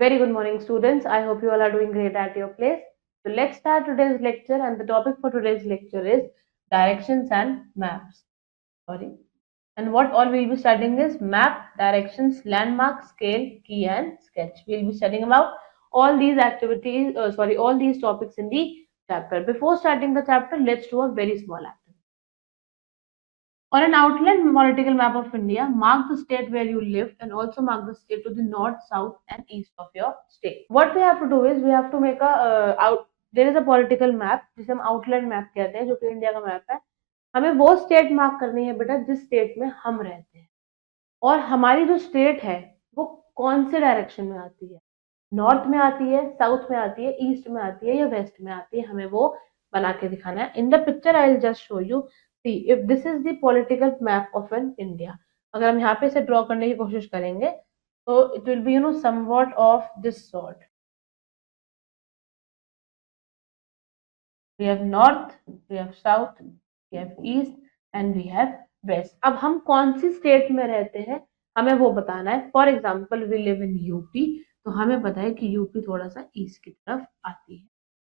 Very good morning, students. I hope you all are doing great at your place. So let's start today's lecture, and the topic for today's lecture is directions and maps. Sorry. And what all we'll be studying is map, directions, landmark, scale, key, and sketch. We'll be studying about all these activities, all these topics in the chapter. Before starting the chapter, let's do a very small activity. On an outline political map of India, mark the state where you live and also mark the state to the north, south, and east of your state. What we have to do is we have to make a out. There is a political map जिसे हम outline map कहते हैं, जो कि India का map है. हमें वो स्टेट मार्क करनी है बेटा जिस स्टेट में हम रहते हैं, और हमारी जो स्टेट है वो कौन से डायरेक्शन में आती है, नॉर्थ में आती है, साउथ में आती है, ईस्ट में आती है या वेस्ट में आती है, हमें वो बना के दिखाना है. In the picture I will just show you. See if this is the political map of an India. अगर हम यहाँ पे से ड्रॉ करने की कोशिश करेंगे तो it will be somewhat of this sort. We have north, we have south, we have east and we have west. अब हम कौन सी स्टेट में रहते हैं हमें वो बताना है. For example we live in UP, तो हमें पता है कि यूपी थोड़ा सा ईस्ट की तरफ आती है.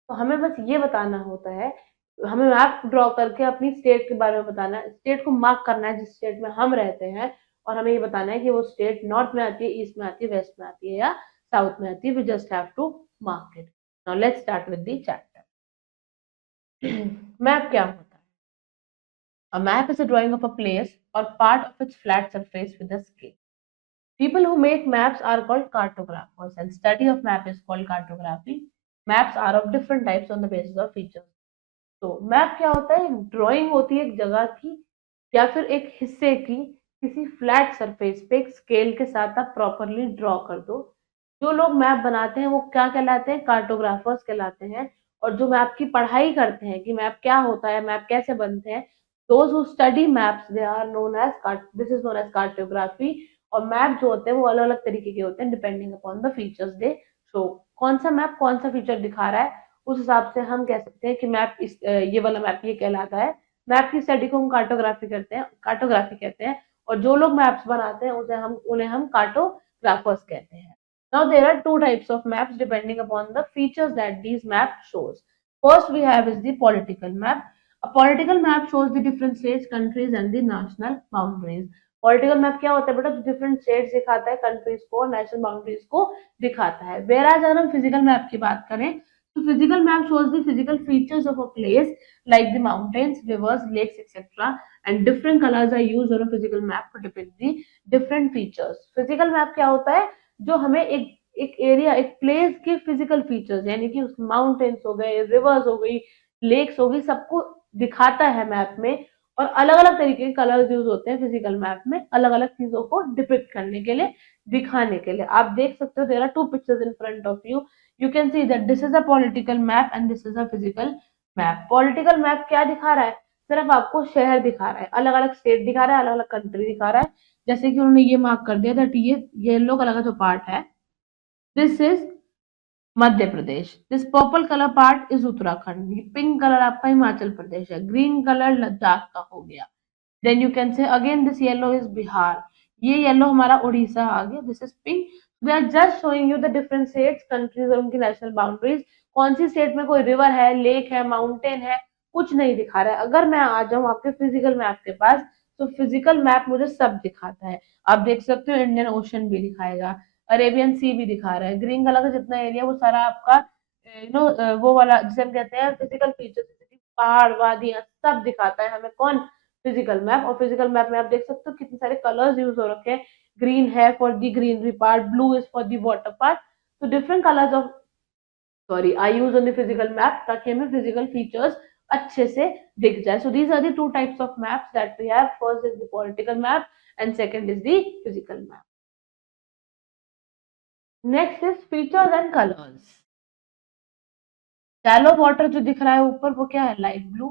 तो हमें बस ये बताना होता है, हमें मैप ड्रॉ करके अपनी स्टेट के बारे में बताना है, स्टेट को मार्क करना है जिस स्टेट में हम रहते हैं, और हमें ये बताना है कि वो स्टेट नॉर्थ में आती है, ईस्ट में आती है, वेस्ट में आती है या साउथ में आती है. We just have to mark it. Now let's start with the chapter. Map क्या होता है? A map is a drawing of a place or part of its flat surface with a scale. People who make maps are called cartographers, and study of map is called cartography. Maps are of different types on the basis of features. तो map क्या होता है? Drawing होती है एक जगह की या फिर एक हिस्से की किसी फ्लैट सरफेस पे एक स्केल के साथ आप प्रॉपरली ड्रॉ कर दो. जो लोग मैप बनाते हैं वो क्या कहलाते हैं? कार्टोग्राफर्स कहलाते हैं. और जो मैप की पढ़ाई करते हैं कि मैप क्या होता है, मैप कैसे बनते हैं, those who study maps they are known as this is known as cartography. और मैप जो होते हैं वो अलग अलग तरीके के होते हैं depending upon the features they show. कौन सा मैप कौन सा फीचर दिखा रहा है उस हिसाब से हम कह सकते हैं कि मैप ये वाला मैप ये कहलाता है. मैप की स्टडी को हम कार्टोग्राफी कहते हैं. और जो लोग मैप्स बनाते हैं उन्हें हम कार्टोग्राफर्स कहते हैं. Now there are two types of maps depending upon the features that these map shows. First we have is the political map. A political map shows the different states, countries and the national boundaries. Political map क्या होता है बेटा? Different states दिखाता है, countries को, national boundaries को दिखाता है. वेराज अगर हम फिजिकल मैप की बात करें तो physical map shows the physical features of a place like the mountains, rivers, lakes, etc. And different colors are used on a physical map to depict the different features. Physical map क्या होता है? जो हमें एक एक area, एक place के physical features यानी कि उसके माउंटेन्स हो गए, रिवर्स हो गई, लेक्स हो गई, सबको दिखाता है मैप में. और अलग अलग तरीके के कलर्स यूज होते हैं फिजिकल मैप में अलग अलग चीजों को डिपिक्ट करने के लिए, दिखाने के लिए. आप देख सकते हो there are two pictures in front of you. You can see that this is a political map and this is a physical map. Political map क्या दिखा रहा है? सिर्फ आपको शहर दिखा रहा है, अलग अलग स्टेट दिखा रहा है, अलग अलग कंट्री दिखा रहा है. जैसे कि उन्होंने ये मार्क कर दिया दैट ये येलो कलर का जो पार्ट है this is Madhya Pradesh. This purple colour part is Uttarakhand. ये पिंक कलर आपका हिमाचल प्रदेश है. ग्रीन कलर लद्दाख का हो गया. Then you can say again this yellow is Bihar. ये येलो हमारा उड़ीसा आ गया. This is pink. We are just showing you the different states, countries और उनकी नेशनल बाउंड्रीज. कौन सी स्टेट में कोई रिवर है, लेक है, माउंटेन है, कुछ नहीं दिखा रहा है. अगर मैं आ जाऊं आपके फिजिकल मैप के पास तो फिजिकल मैप मुझे सब दिखाता है. आप देख सकते हो इंडियन ओशन भी दिखाएगा, अरेबियन सी भी दिखा रहा है. ग्रीन कलर का जितना एरिया वो सारा आपका वो वाला जिसे हम कहते हैं फिजिकल फीचर्स, पहाड़, वादियां, सब दिखाता है हमें. कौन? Physical map. और फिजिकल मैप में आप देख सकते हो कितने सारे कलर्स यूज हो रखे हैं. ग्रीन है for the greenery part, blue is for the water part. तो different colours of I use on the physical map ताकि हमें फिजिकल फीचर्स अच्छे से दिख जाए. So these are the two types of maps that we have. First is the political map and second is the physical map. Next is features and colours. Shallow water जो दिख रहा है ऊपर वो क्या है? Light blue.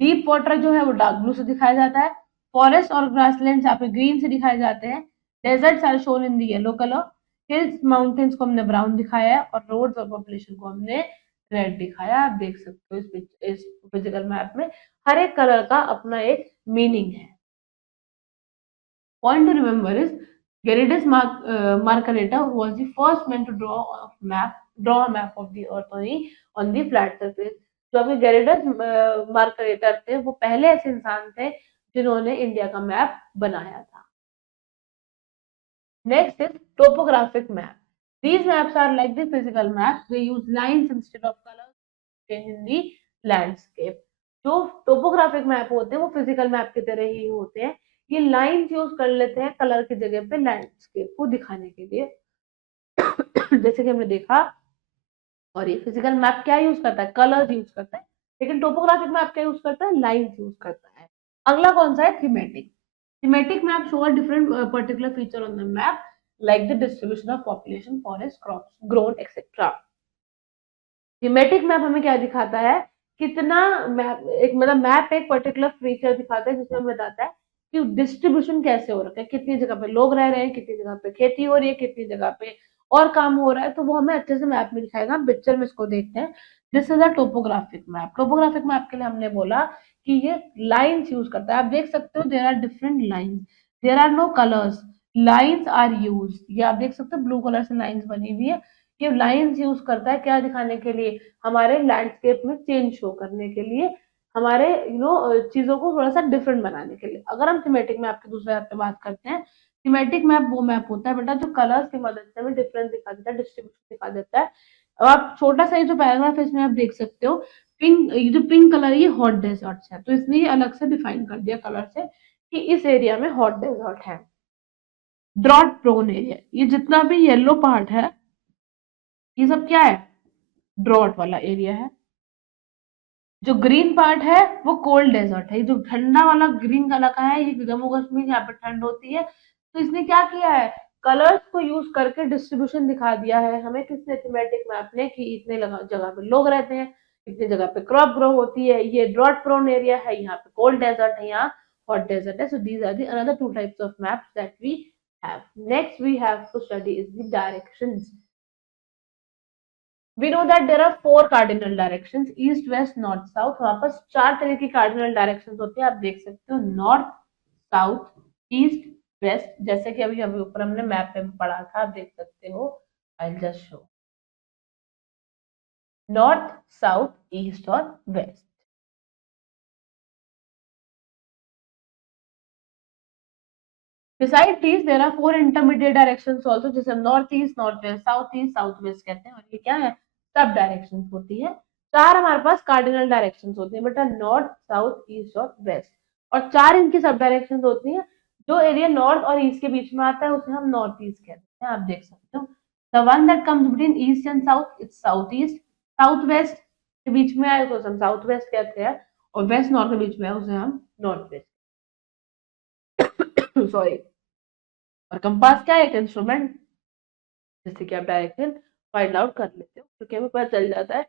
डीप वाटर जो है वो डार्क ब्लू से दिखाया जाता है. फॉरेस्ट और ग्रासलैंड यहाँ पे ग्रीन से दिखाए जाते हैं. Deserts are shown in the yellow colour. Hills mountains को हमने ब्राउन दिखाया है और रोड्स और पॉपुलेशन को हमने रेड दिखाया. आप देख सकते हो इस फिजिकल मैप में हर एक कलर का अपना एक मीनिंग है. Point two remember is Gerardus Marcareta was the first man to draw a map of the earth on the flat surface. जो अभी गेरिडस मार्करेटर थे वो पहले ऐसे इंसान थे जिन्होंने इंडिया का मैप बनाया था. Next is topographic map. These maps are like the physical maps. They use lines instead of colors to change in the landscape. जो टोपोग्राफिक मैप होते हैं वो फिजिकल मैप की तरह ही होते हैं. ये लाइंस यूज कर लेते हैं कलर की जगह पे लैंडस्केप को दिखाने के लिए. जैसे कि हमने देखा. और ये फिजिकल मैप क्या यूज करता है? कलर्स यूज करता है. लेकिन टोपोग्राफिक मैप क्या यूज करता है? लाइंस यूज करता है. अगला कौन सा है? Thematic. Thematic map show a different particular feature on the map, like the distribution of population, forest, crops, growth, etc. Thematic map हमें क्या दिखाता है? कितना मैप एक मतलब मैप एक पर्टिकुलर फीचर दिखाता है जिसमें हमें बताता है कि डिस्ट्रीब्यूशन कैसे हो रखा है, कितनी जगह पे लोग रह रहे हैं, कितनी जगह पे खेती हो रही है, कितनी जगह पे और काम हो रहा है. तो वो हमें अच्छे से मैप में दिखाएगा. पिक्चर में इसको देखते हैं. This is a topographic map. Topographic map के लिए हमने बोला कि ये लाइंस यूज करता है. आप देख सकते हो there are different lines, there are no colours, lines are use. ये आप देख सकते हो ब्लू कलर से लाइंस बनी हुई है. ये लाइंस यूज करता है क्या दिखाने के लिए? हमारे लैंडस्केप में चेंज शो करने के लिए, हमारे चीजों को थोड़ा सा डिफरेंट बनाने के लिए. अगर हम थीमेटिक मैप के दूसरे मैप पे बात करते हैं, थीमेटिक मैप वो मैप होता है बेटा जो कलर्स की मदद से हमें डिफरेंस दिखा देता है, डिस्ट्रीब्यूशन दिखा देता है. अब आप छोटा सा ये जो पैराग्राफ है इसमें आप देख सकते हो पिंक, ये जो पिंक कलर ये हॉट डेजर्ट है. तो इसने ये अलग से डिफाइन कर दिया कलर से कि इस एरिया में हॉट डेजर्ट है. ड्रॉट प्रोन एरिया, ये जितना भी येलो पार्ट है ये सब क्या है? ड्रॉट वाला एरिया है. जो ग्रीन पार्ट है वो कोल्ड डेजर्ट है. जो ठंडा वाला ग्रीन कलर का है ये जम्मू कश्मीर, यहाँ पे ठंड होती है. तो इसने क्या किया है? कलर्स को यूज करके डिस्ट्रीब्यूशन दिखा दिया है हमें. किसने? थीमेटिक मैप ने. कि इतने जगह पे लोग रहते हैं, इतनी जगह पे क्रॉप ग्रो होती है, ये ड्रॉट प्रोन एरिया है, यहाँ पे कोल्ड डेजर्ट है, यहाँ हॉट डेजर्ट है. So these are the another two types of maps that we have. Next we have to study is the directions. We know that there are four cardinal directions: east, west, north, south. हमारे पास चार तरह की cardinal directions होती है. आप देख सकते हो नॉर्थ, साउथ, ईस्ट, वेस्ट. जैसे कि अभी अभी ऊपर हमने मैप में पढ़ा था, आप देख सकते हो. I just show north, south, east और west. Besides these, there are four intermediate directions also, जैसे north east, north west, south west कहते हैं. और ये क्या है? सब डायरेक्शंस होती है. चार हमारे पास कार्डिनल डायरेक्शंस होती है बेटा, नॉर्थ, साउथ, ईस्ट और वेस्ट. और चार इनकी सब डायरेक्शंस होती है. जो एरिया नॉर्थ और ईस्ट के बीच में आता है उसे हम नॉर्थ ईस्ट कहते हैं. आप देख सकते हो the one that comes between east and south it's south east. South west के बीच में आए तो हम साउथ वेस्ट कहते हैं. और वेस्ट नॉर्थ के बीच में है उसे हम नॉर्थ वेस्ट. सॉरी. और कंपास क्या है? एक इंस्ट्रूमेंट जिससे कि आप डायरेक्शन फाइंड आउट कर लेते हो, क्योंकि हमें पता चल जाता है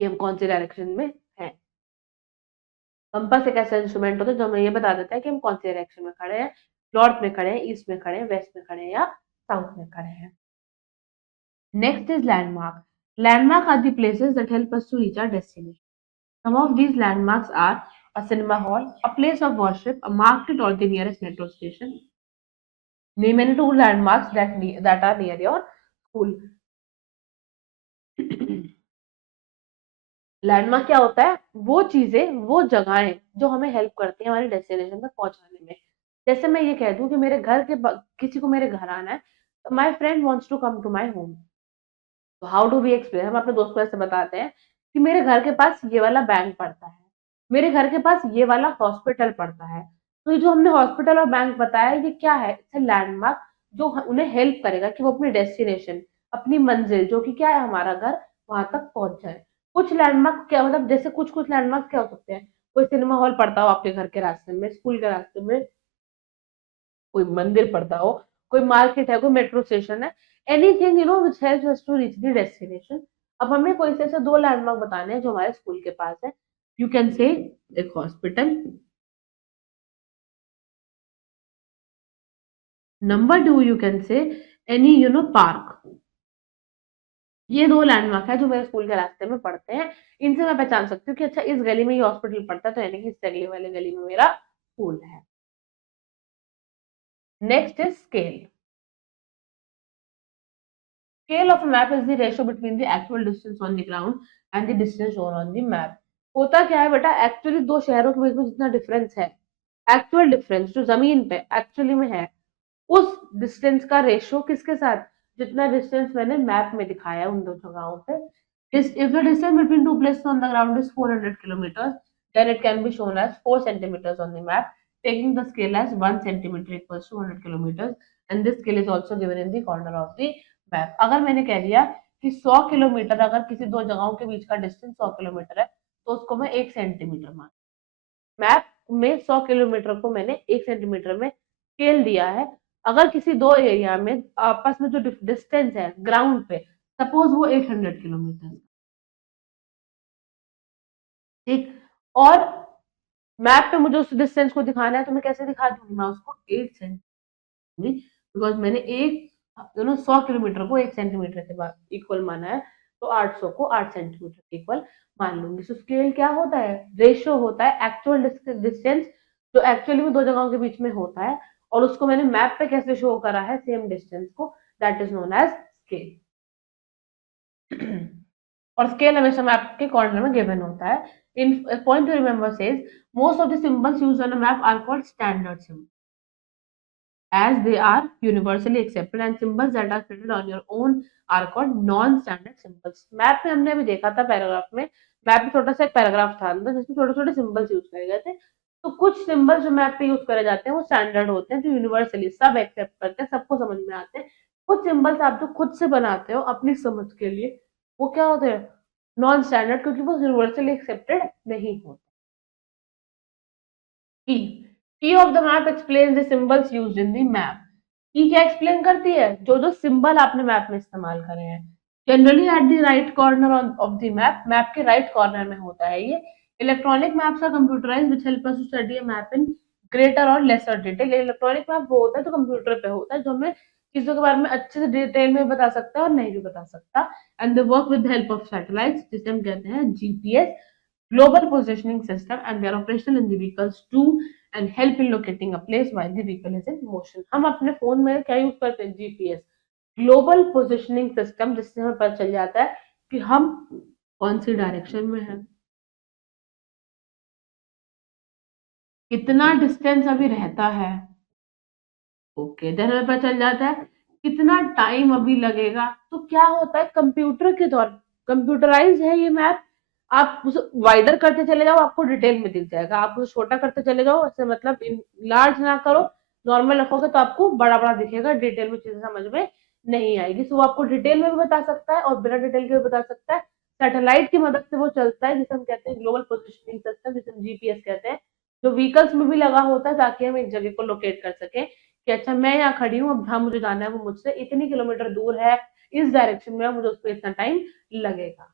कि हम कौन से डायरेक्शन में हैं. कंपास एक ऐसा इंस्ट्रूमेंट होता है जो हमें ये बता देता है कि हम कौन से डायरेक्शन में खड़े हैं. नॉर्थ में खड़े हैं, ईस्ट में खड़े हैं, वेस्ट में खड़े हैं या साउथ में खड़े हैं. Next is landmark. Landmark are the places that help us to reach our destination. Some of these landmarks are a cinema hall, a place of worship, a market, or the nearest metro station. Name any two landmarks that are near your school. Landmark क्या होता है? वो चीजें, वो जगहें जो हमें help करती हैं हमारे डेस्टिनेशन तक पहुंचाने में. जैसे मैं ये कह दूं कि मेरे घर के किसी को मेरे घर आना है, तो my friend wants to come to my home. तो हाउ डू वी एक्सप्लेन? हम अपने दोस्त को ऐसे बताते हैं कि मेरे घर के पास ये वाला बैंक पड़ता है, मेरे घर के पास ये वाला हॉस्पिटल पड़ता है. तो ये जो हमने हॉस्पिटल और बैंक बताया ये क्या है? इट्स लैंडमार्क जो उन्हें हेल्प करेगा कि वो अपनी डेस्टिनेशन, अपनी मंजिल जो कि क्या है हमारा घर, वहां तक पहुंच जाए. कुछ लैंडमार्क क्या मतलब, जैसे कुछ कुछ लैंडमार्क क्या हो सकते हैं? कोई सिनेमा हॉल पड़ता हो आपके घर के रास्ते में, स्कूल के रास्ते में कोई मंदिर पड़ता हो, कोई मार्केट है, कोई मेट्रो स्टेशन है. Anything which helps us to reach the destination. अब हमें कोई से ऐसे दो लैंडमार्क बताने हैं जो हमारे स्कूल के पास है. यू कैन से एक hospital. Number two you can से एनी पार्क. ये दो लैंडमार्क है जो मेरे स्कूल के रास्ते में पड़ते हैं. इनसे मैं पहचान सकती हूँ कि अच्छा इस गली में ये हॉस्पिटल पड़ता है, तो यानी कि इस अगली वाले गली में मेरा स्कूल है. Next is scale. Scale of a map is the ratio between the actual distance on the ground and the distance shown on the map. होता क्या है बेटा, एक्चुअली दो शहरों के बीच में जितना डिफरेंस है, एक्चुअल डिफरेंस जो जमीन पे एक्चुअली में है, उस डिस्टेंस का रेशियो किसके साथ, जितना डिस्टेंस मैंने मैप में दिखाया है उन दो जगहों पे. If the distance between two places on the ground is 400 kilometers, then it can be shown as 4 centimeters on the map, taking the scale as 1 centimeter equals to 100 kilometers, and this scale is also given in the corner of the map. अगर मैंने कह दिया कि 100 kilometre, अगर किसी दो जगहों के बीच का डिस्टेंस 100 किलोमीटर है, तो उसको मैं 1 सेंटीमीटर मान, मैप में 100 किलोमीटर को मैंने 1 सेंटीमीटर में स्केल दिया है. अगर किसी दो एरिया में आपस में जो डिस्टेंस है ग्राउंड पे, सपोज वो 800 किलोमीटर, ठीक, और मैप पे मुझे उस डिस्टेंस को दिखाना है, तो मैं कैसे दिखा दूंगी, मैं उसको 8 सेंटीमीटर, बिकॉज मैंने एक 100 किलोमीटर को 1 सेंटीमीटर के बाद इक्वल माना है, तो 800 को 8 सेंटीमीटर के इक्वल मान लूंगी. सो स्केल क्या होता है, रेशियो होता है एक्चुअल डिस्टेंस जो एक्चुअली में दो जगहों के बीच में होता है, और उसको मैंने मैप पे कैसे शो करा है सेम डिस्टेंस को, that is known as scale. और स्केल हमेशा मैप के कॉर्नर में गिवन होता है. In point to remember says most of the symbols used on a map are called standard symbol as they are universally accepted, and symbols that are printed on your own are called non-standard symbols. Map में हमने अभी देखा था paragraph में, map में छोटा सा एक पैराग्राफ था अंदर जिसमें छोटे छोटे सिंबल्स यूज करे गए थे. तो कुछ सिंबल्स जो मैप पे यूज करे जाते हैं वो स्टैंडर्ड होते हैं, जो यूनिवर्सली सब एक्सेप्ट करते हैं, सबको समझ में आते हैं. कुछ सिंबल्स आप जो खुद से बनाते हो अपनी समझ के लिए, वो क्या होते हैं, नॉन स्टैंडर्ड, क्योंकि वो यूनिवर्सली एक्सेप्टेड नहीं होते. की की of the map explain the symbols used in the map. की क्या एक्सप्लेन करती है, जो जो सिंबल आपने मैप में इस्तेमाल करे हैं. Generally at the right corner of the map, map के राइट कॉर्नर में होता है ये. Electronic maps are computerised which help us to study a map in greater और लेसर डिटेल. इलेक्ट्रॉनिक मैप वो होता है जो कंप्यूटर पे होता है, जो हमें चीजों के बारे में अच्छे से डिटेल में बता सकता है और नहीं भी बता सकता. And they work with the help of satellites, जिसे हम कहते हैं GPS, global positioning system, and they are operational in the vehicles too and help in locating a place while the vehicle is in motion. हम अपने phone में क्या use करते हैं, जीपीएस, ग्लोबल पोजिशनिंग सिस्टम, जिससे हमें पता चल जाता है कि हम कौन सी डायरेक्शन में हैं, कितना डिस्टेंस अभी रहता है, ओके, देन हमें पता चल जाता है कितना टाइम अभी लगेगा. तो क्या होता है, कंप्यूटर के द्वारा कंप्यूटराइज है ये मैप. आप उसे वाइडर करते चले जाओ, आपको डिटेल में दिख जाएगा. आप उसे छोटा करते चले जाओ, ऐसे मतलब लार्ज ना करो, नॉर्मल रखोगे तो आपको बड़ा बड़ा दिखेगा, डिटेल में चीजें समझ में नहीं आएगी. सो वो आपको डिटेल में भी बता सकता है और बिना डिटेल के भी बता सकता है. सैटेलाइट की मदद से वो चलता है, जिसे हम कहते हैं ग्लोबल पोजिशनिंग सिस्टम, जिसे हम जीपीएस कहते हैं, जो व्हीकल्स में भी लगा होता है ताकि हम एक जगह को लोकेट कर सकें कि अच्छा मैं यहाँ खड़ी हूँ, अब जहाँ मुझे जाना है वो मुझसे इतनी किलोमीटर दूर है, इस डायरेक्शन में, मुझे उस पर इतना टाइम लगेगा.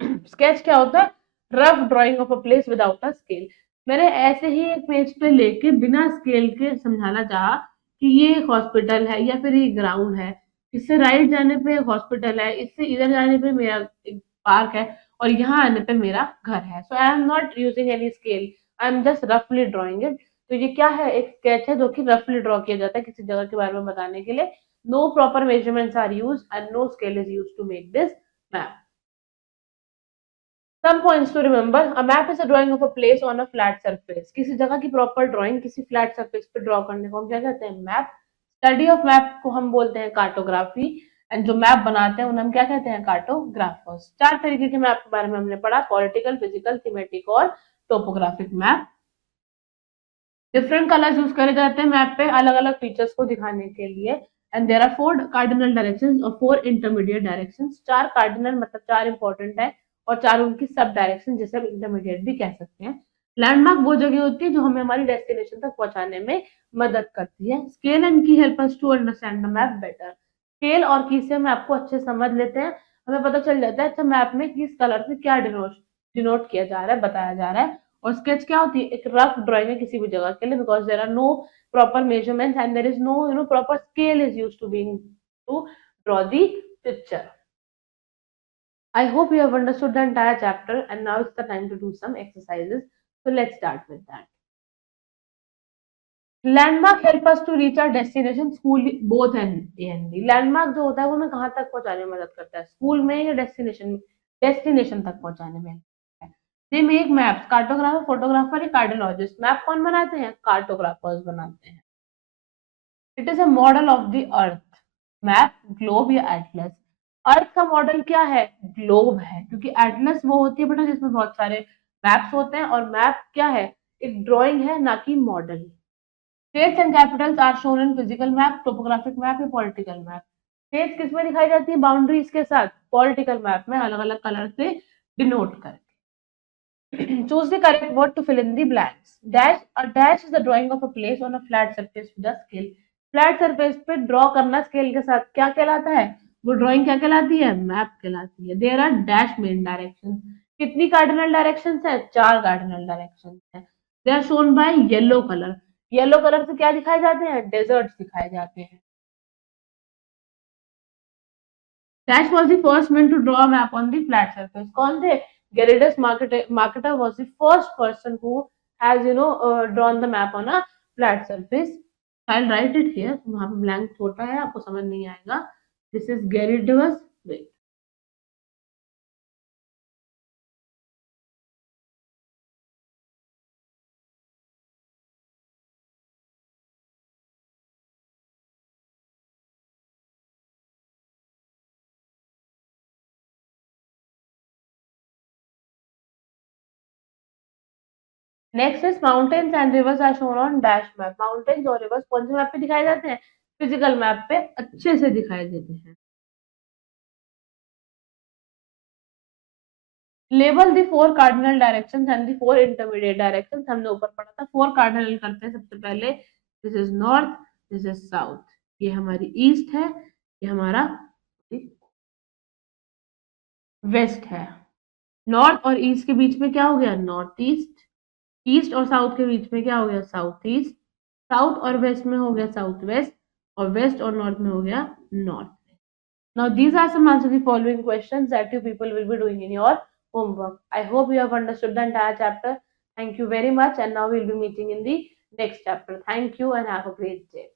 स्केच क्या होता है, rough drying of a place without a scale. मैंने ऐसे ही एक पेज पे लेके बिना स्केल के समझाना चाहा कि ये एक हॉस्पिटल है या फिर ये ग्राउंड है, इससे राइट जाने पे एक हॉस्पिटल है, इससे इधर जाने पे मेरा एक पार्क है, और यहाँ आने पे मेरा घर है. So I am not using any scale, I am just रफली ड्रॉइंग इट. तो ये क्या है, एक स्केच है जो कि रफली ड्रॉ किया जाता है किसी जगह के बारे में बताने के लिए. No proper measurements are use and no scale is use to make this map. Some points to remember: a map is a drawing of a place on a flat surface. किसी जगह की प्रॉपर ड्राइंग किसी flat surface पे draw करने को हम क्या कहते हैं, मैप. स्टडी ऑफ मैप को हम बोलते हैं कार्टोग्राफी, एंड जो मैप बनाते हैं उन्हें हम क्या कहते हैं, कार्टोग्राफर्स. चार तरीके के मैप के बारे में हमने पढ़ा: पॉलिटिकल, फिजिकल, थीमेटिक और topographic map. Different colours use करे जाते हैं मैप पे अलग अलग फीचर्स को दिखाने के लिए. And there are 4 cardinal directions और 4 इंटरमीडिएट डायरेक्शंस. 4 कार्डिनल मतलब 4 इंपॉर्टेंट है, और 4 उनकी सब डायरेक्शन, जिसे हम इंटरमीडिएट भी कह सकते हैं. लैंडमार्क वो जगह होती है जो हमें हमारी डेस्टिनेशन तक पहुंचाने में मदद करती है. Scale and key help us to understand the map better. Scale और की से हम आपको अच्छे समझ लेते हैं, हमें पता चल जाता है अच्छा मैप में किस कलर से क्या डिनोट किया जा रहा है, बताया जा रहा है. और स्केच क्या होती है, एक रफ ड्राइंग है किसी भी जगह के लिए, because there are no proper measurements and there is no proper scale is used to being to draw the picture. I hope you have understood the entire chapter, and now it's the time to do some exercises. So let's start with that. Landmark help us to reach our destination, school both and B. Landmark जो होता है वो हमें कहाँ तक पहुंचाने में मदद करता है, स्कूल में या डेस्टिनेशन में? डेस्टिनेशन तक पहुंचाने में। They make maps, cartographer, photographer या कार्डियोलॉजिस्ट। मैप कौन बनाते हैं? कार्टोग्राफर्स बनाते हैं। It is a model of the earth. Map, globe या एटलस। अर्थ का मॉडल क्या है? ग्लोब है, क्योंकि एटलस वो होती है बेटा जिसमें बहुत सारे मैप्स होते हैं, और मैप क्या है? एक ड्राइंग है, ना कि model. States and capitals are shown in physical map, topographic map या पॉलिटिकल मैप। स्टेट्स किस में दिखाई जाती है? बाउंड्रीज के साथ। पॉलिटिकल मैप में अलग अलग कलर से डिनोट कर। Choose the correct word to fill in the blanks. Dash, a dash is the drawing of a place on a flat surface with a scale. Flat surface पे draw करना scale के साथ क्या कहलाता है? वो ड्राइंग क्या कहलाती है? मैप कहलाती है। There are dash main direction. कितनी कार्डिनल डायरेक्शन है? 4 कार्डिनल डायरेक्शन है। They are shown by yellow colour. Yellow colour से क्या दिखाए जाते हैं? डेजर्ट दिखाए जाते हैं। Dash was the first man to draw a map on the flat surface. कौन थे? Gerardus Marketer was the first person who has drawn the map on a flat surface. I'll write it here. वहाँ पे blank छोटा है, आपको समझ नहीं आएगा. This is Gerardus. Wait. Next is mountains and rivers are shown on dash map. Mountains और rivers कौन से मैप पे दिखाए जाते हैं? फिजिकल मैप पे अच्छे से दिखाई देते हैं। Label the 4 cardinal directions and the 4 intermediate directions. हमने ऊपर पढ़ा था 4 कार्डिनल करते हैं सबसे पहले। This is north, this is south, ये हमारी ईस्ट है, ये हमारा वेस्ट है। नॉर्थ और ईस्ट के बीच में क्या हो गया? North east. ईस्ट और साउथ के बीच में क्या हो गया? South east. साउथ और वेस्ट में हो गया साउथ वेस्ट, और वेस्ट और नॉर्थ में हो गया north. Now, these are some answers to the following questions that you people will be doing in your homework. I hope you have understood the entire chapter. Thank you very much. And now we'll be meeting in the next chapter. Thank you and have a great day.